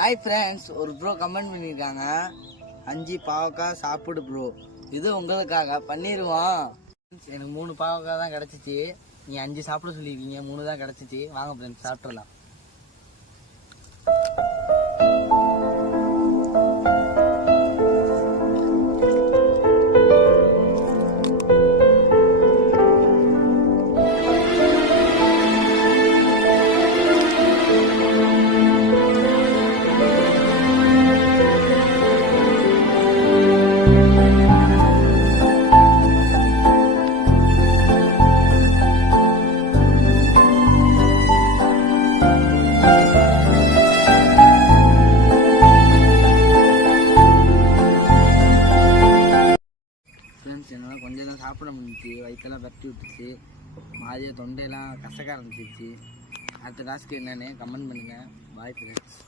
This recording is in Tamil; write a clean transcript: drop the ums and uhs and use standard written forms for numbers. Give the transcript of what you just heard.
ஹாய் ஃப்ரெண்ட்ஸ், ஒரு ப்ரோ கமெண்ட் பண்ணியிருக்காங்க, 5 பாவக்காய் சாப்பிடு ப்ரோ. இது உங்களுக்காக பண்ணிடுவோம். எனக்கு 3 பாவக்காய் தான் கிடச்சிச்சு. நீ 5 சாப்பிட சொல்லியிருக்கீங்க, 3 தான் கிடச்சிச்சு. வாங்க ஃப்ரெண்ட்ஸ், சாப்பிட்றலாம். ஃப்ரெண்ட்ஸ், என்னால் கொஞ்சம் தான் சாப்பிட முடிஞ்சிச்சு. வயிற்றெல்லாம் பரட்டி விட்டுச்சு. மாதிரியாக தொண்டையெல்லாம் கசக்க ஆரம்பிச்சிருச்சு. அடுத்த டாஸ்க்கு என்னென்னு கமெண்ட் பண்ணுங்கள். Bye friends.